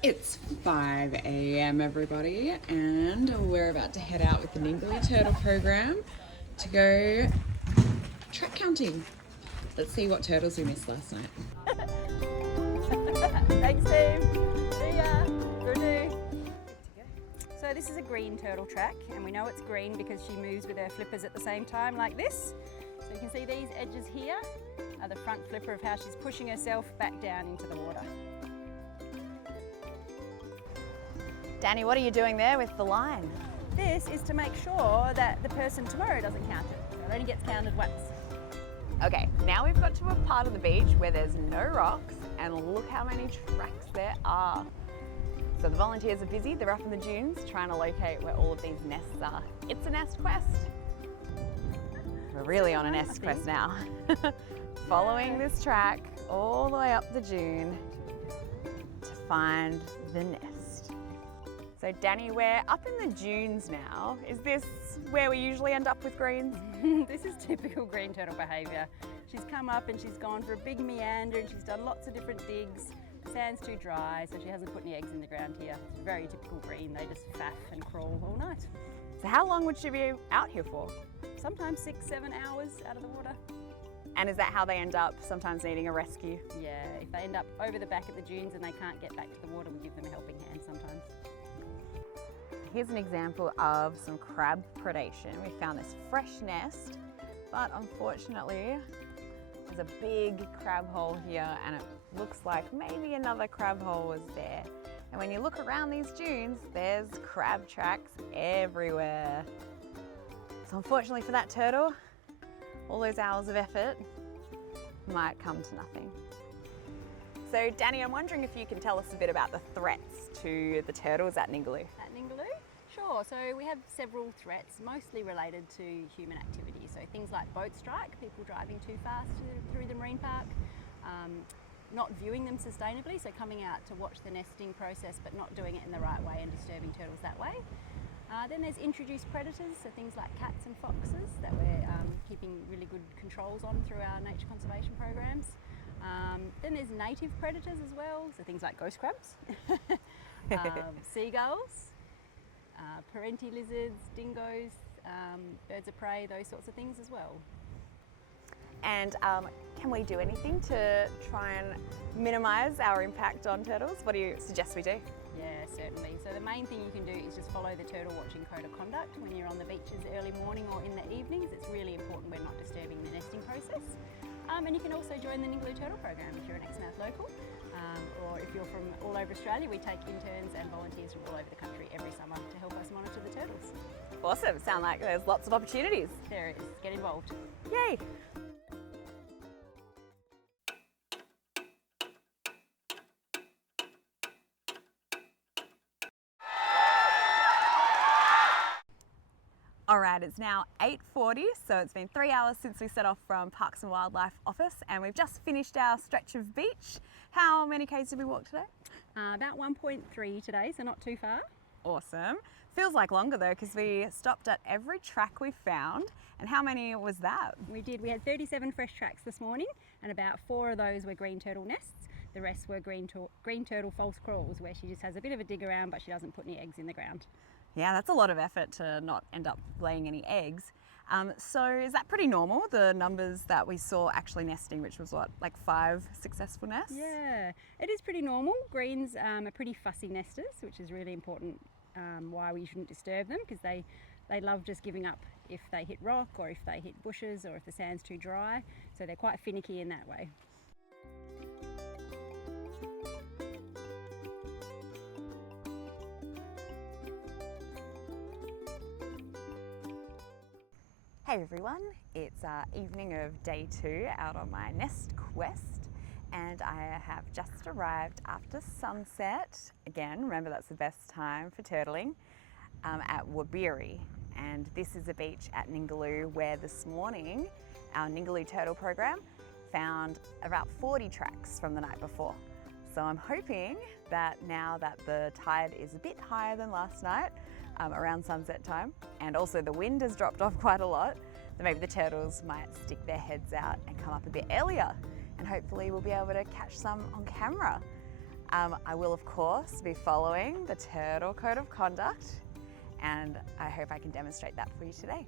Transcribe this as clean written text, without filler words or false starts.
It's 5 a.m. everybody, and we're about to head out with the Ningally Turtle program to go track counting. Let's see what turtles we missed last night. Thanks, team. See ya. Good day. So this is a green turtle track, and we know it's green because she moves with her flippers at the same time like this. So you can see these edges here are the front flipper of how she's pushing herself back down into the water. Danny, what are you doing there with the line? This is to make sure that the person tomorrow doesn't count it. It only gets counted once. Okay, now we've got to a part of the beach where there's no rocks, and look how many tracks there are. So the volunteers are busy, they're up in the dunes trying to locate where all of these nests are. It's a nest quest. We're really on a nest quest now. Following this track all the way up the dune to find the nest. So Danny, we're up in the dunes now. Is this where we usually end up with greens? This is typical green turtle behaviour. She's come up and she's gone for a big meander and she's done lots of different digs. The sand's too dry, so she hasn't put any eggs in the ground here. It's very typical green. They just faff and crawl all night. So how long would she be out here for? Sometimes 6-7 hours out of the water. And is that how they end up sometimes needing a rescue? Yeah, if they end up over the back of the dunes and they can't get back to the water, we give them a helping hand sometimes. Here's an example of some crab predation. We found this fresh nest, but unfortunately there's a big crab hole here and it looks like maybe another crab hole was there. And when you look around these dunes, there's crab tracks everywhere. So unfortunately for that turtle, all those hours of effort might come to nothing. So Danny, I'm wondering if you can tell us a bit about the threats to the turtles at Ningaloo. At Ningaloo? Sure, so we have several threats, mostly related to human activity. So things like boat strike, people driving too fast through the marine park, not viewing them sustainably, so coming out to watch the nesting process but not doing it in the right way and disturbing turtles that way. Then there's introduced predators, so things like cats and foxes that we're keeping really good controls on through our nature conservation programs. Then there's native predators as well, so things like ghost crabs, seagulls, parenti lizards, dingoes, birds of prey, those sorts of things as well. And can we do anything to try and minimise our impact on turtles? What do you suggest we do? Yeah, certainly. So the main thing you can do is just follow the turtle watching code of conduct when you're on the beaches early morning or in the evenings. It's really important we're not disturbing the nesting process. And you can also join the Ningaloo Turtle program if you're an Exmouth local, or if you're from all over Australia. We take interns and volunteers from all over the country every summer to help us monitor the turtles. Awesome, sound like there's lots of opportunities. There is, get involved. Yay! All right, it's now 8:40, so it's been 3 hours since we set off from Parks and Wildlife office, and we've just finished our stretch of beach. How many k's did we walk today? About 1.3 today, so not too far. Awesome. Feels like longer though, because we stopped at every track we found. And how many was that? We did. We had 37 fresh tracks this morning, and about 4 of those were green turtle nests. The rest were green turtle false crawls, where she just has a bit of a dig around, but she doesn't put any eggs in the ground. Yeah, that's a lot of effort to not end up laying any eggs. So is that pretty normal, the numbers that we saw actually nesting, which was what, like 5 successful nests? Yeah, it is pretty normal. Greens are pretty fussy nesters, which is really important, why we shouldn't disturb them, because they love just giving up if they hit rock or if they hit bushes or if the sand's too dry. So they're quite finicky in that way. Hey everyone, it's evening of day 2 out on my nest quest, and I have just arrived after sunset. Again, remember that's the best time for turtling, at Wabiri. And this is a beach at Ningaloo where this morning our Ningaloo Turtle program found about 40 tracks from the night before. So I'm hoping that now that the tide is a bit higher than last night, around sunset time, and also the wind has dropped off quite a lot, then maybe the turtles might stick their heads out and come up a bit earlier, and hopefully we'll be able to catch some on camera. I will of course be following the Turtle Code of Conduct, and I hope I can demonstrate that for you today.